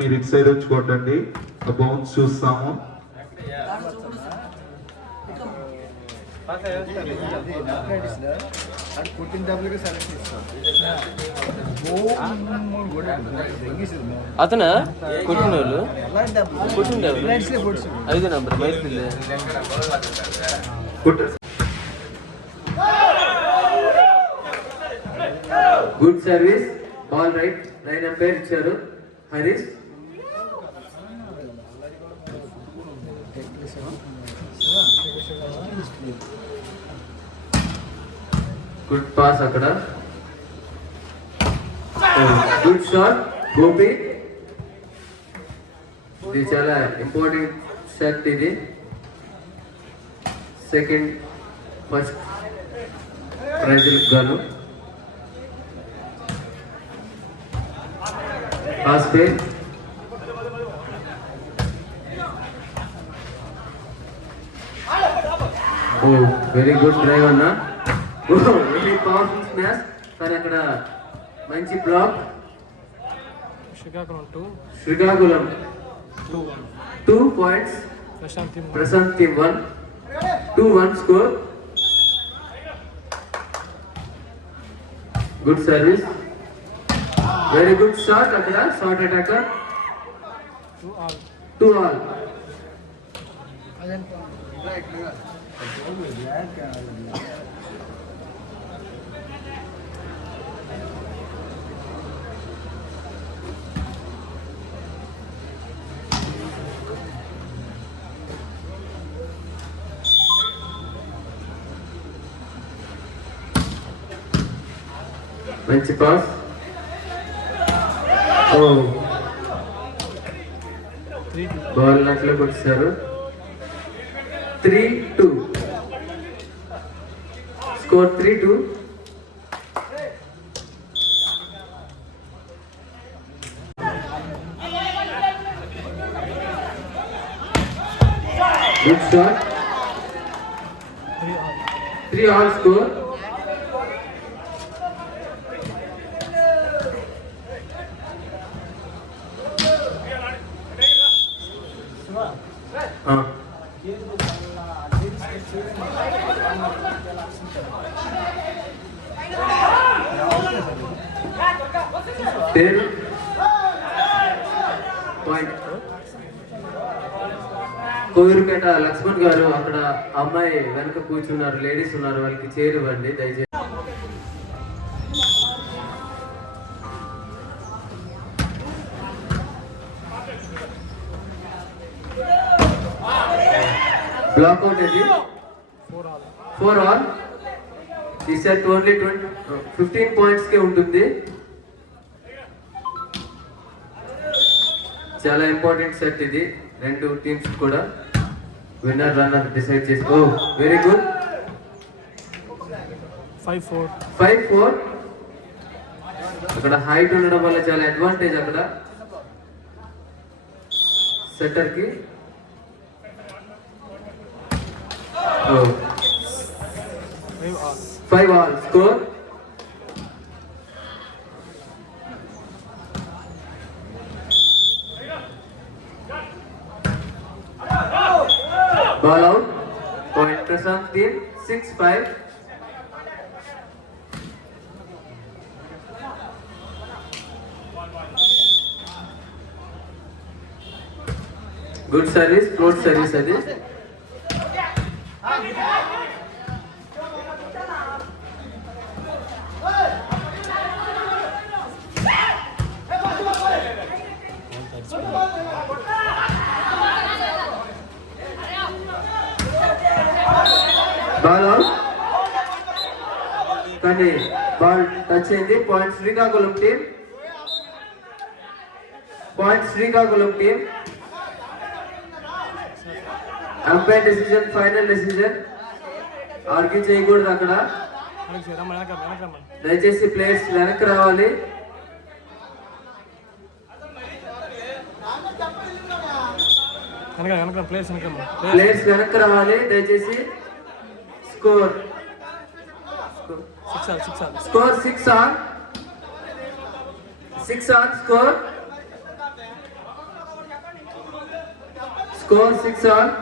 మీరు ఇటు సైడ్ వచ్చి కొట్టండి. బౌన్స్ చూస్తాము. అతనా? కొట్టిన వాళ్ళు కొట్టిన ఐదు number good service ball right nine umpire ఇచ్చారు. హరీష్. గుడ్ పాస్ అక్కడ. గుడ్ షాట్ గోపి ఇది చాలా ఇంపార్టెంట్ షాట్ ఇది. సెకండ్ ఫస్ట్ ప్రైజులకు గాను పాస్ పే ఓ వెరీ గుడ్ డ్రైవ్ అన్నా. ఓ వెరీ పవర్ఫుల్ స్మాష్ కానీ అక్కడ మంచి block. Srikakulam two Srikakulam two one two points Prashant team Prashant team one two one score good service very good shot అక్కడ short attacker two all two మంచి pass oh three two ball నట్లో కొట్టారు three two score three two good shot three all three all score ten point Koviripeta Lakshman గారు అక్కడ అమ్మాయి వెనక కూర్చున్నారు ladies ఉన్నారు వాళ్ళకి చైర్ ఇవ్వండి దయచేసి. బ్లాక్ అవుట్ ఇది ఫోర్ ఆల్ ఈ set only twenty fifteen points కే ఉంటుంది చాలా ఇంపార్టెంట్ సెట్ ఇది రెండు టీమ్స్ కూడా విన్నర్ రన్నర్ డిసైడ్ చేసుకో very good five four five four అక్కడ హైట్ ఉండడం వల్ల చాలా అడ్వాంటేజ్ అక్కడ. సెట్టర్ కి five all five all score ball out point Prashant team six five good service కానీ బాల్ టచ్ అయింది. Point Srikakulam team. Point Srikakulam team. Umpire decision final decision argue చేయకూడదు అక్కడ. దయచేసి ప్లేయర్స్ వెనక్కి రావాలి. ప్లేయర్స్ వెనక్కి రావాలి. దయచేసి score six all six all score six on six on score score six all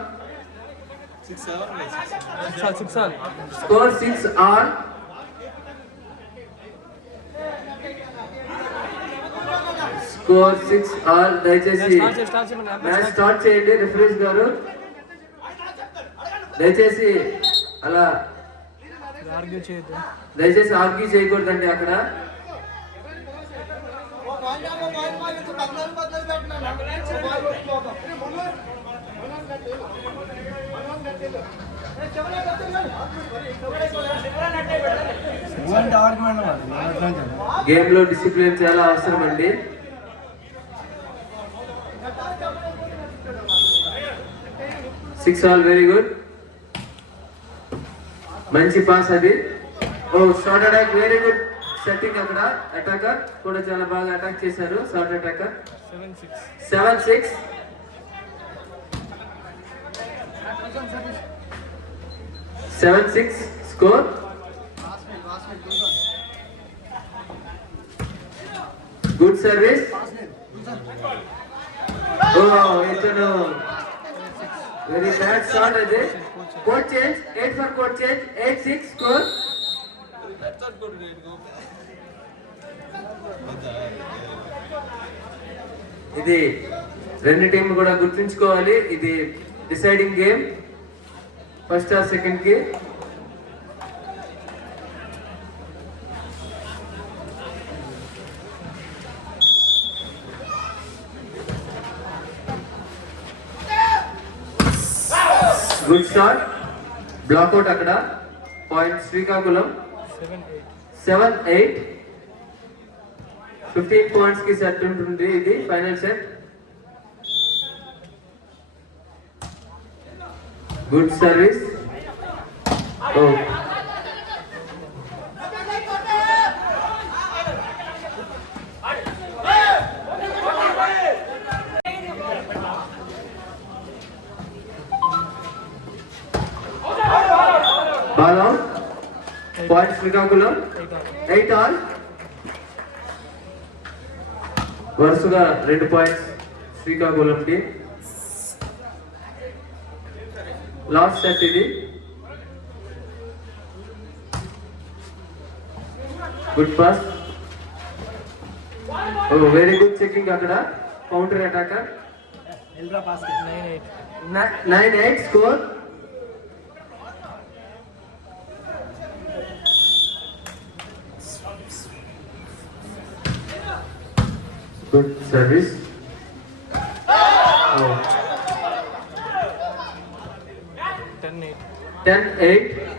score six all score six all దయచేసి match start చేయండి రిఫరీస్ గారు. దయచేసి అలా దయచేసి ఆర్గ్యూ చేయకూడదండి అక్కడ. ఇలాంటి ఆర్గ్యుమెంట్ మరి గేమ్లో డిసిప్లిన్ చాలా అవసరం అండి. Six all very good. మంచి పాస్ అది. ఓ short attack very good setting అక్కడ. అటాకర్ కూడా చాలా బాగా అటాక్ చేశారు short attacker seven six seven six seven six score good service oh ఇతను. వెరీ బ్యాడ్ షాట్ అది court change eight for court change eight six score ఇది రెండు టీంలు కూడా గుర్తుంచుకోవాలి. ఇది డిసైడింగ్ గేమ్ ఫస్ట్ ఆ సెకండ్కి గుడ్ షాట్ బ్లాక్అవుట్ అక్కడ. Point Srikakulam. Seven eight fifteen పాయింట్స్కి set ఉంటుంది ఇది final set good service oh ball point Srikakulam eight all వరుసగా రెండు పాయింట్స్ శ్రీకాకుళంకి. లాస్ట్ సెట్ ఇది. Good pass. Very good checking అక్కడ. Counter attacker nine eight nine good service. Good service ten eight ten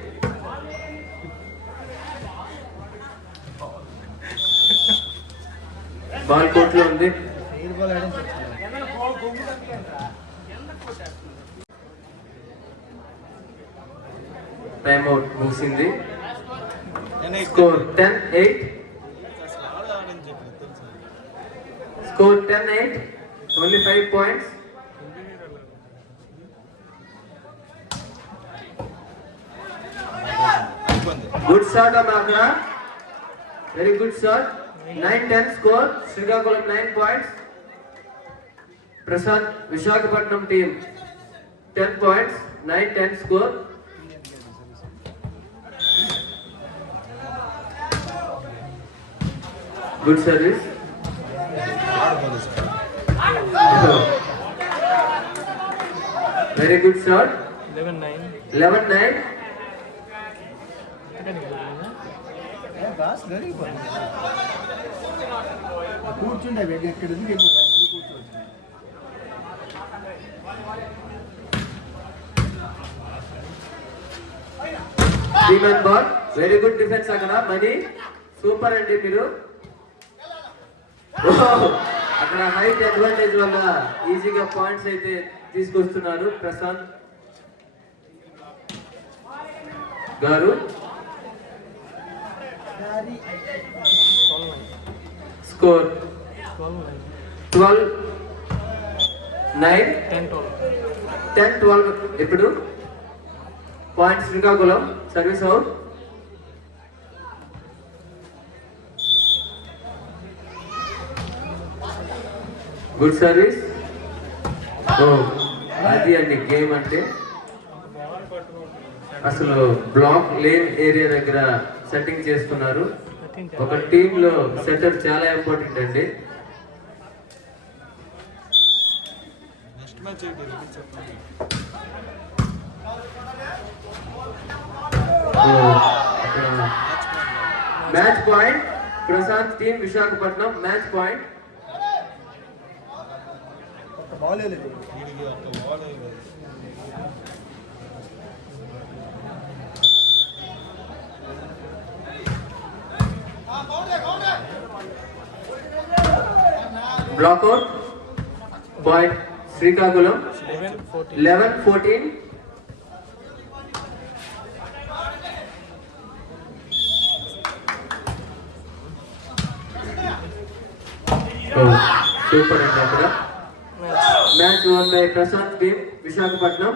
ball కోట్లో ఉంది. Time out ముగిసింది. Score ten eight score ten eight only five points good shot అమ్మా అక్కడ very good shot nine ten score Srikakulam nine points Prasad Visakhapatnam team ten points nine ten score good service very good sir eleven nine eleven nine కూర్చుండే ఎక్కడ కూర్చోవచ్చు very good defence అక్కడ Mani super అండి మీరు. అక్కడ height advantage వల్ల ఈజీగా points అయితే తీసుకొస్తున్నారు ప్రశాంత్. గారు? Score? Twelve. Nine. Ten twelve. ఇప్పుడు points Srikakulam. Service out good service. Oh అది అండి గేమ్ అంటే? అసలు బ్లాక్ లేన్ ఏరియా దగ్గర సెట్టింగ్ చేస్తున్నారు. ఒక టీమ్లో సెటర్ చాలా ఇంపార్టెంట్ అండి. Match point. Prashant team Visakhapatnam match point. ఒక బాల్ లేదు block out point Srikakulam eleven fourteen eleven fourteen super అండి అక్కడ match match one by Prashant team Visakhapatnam.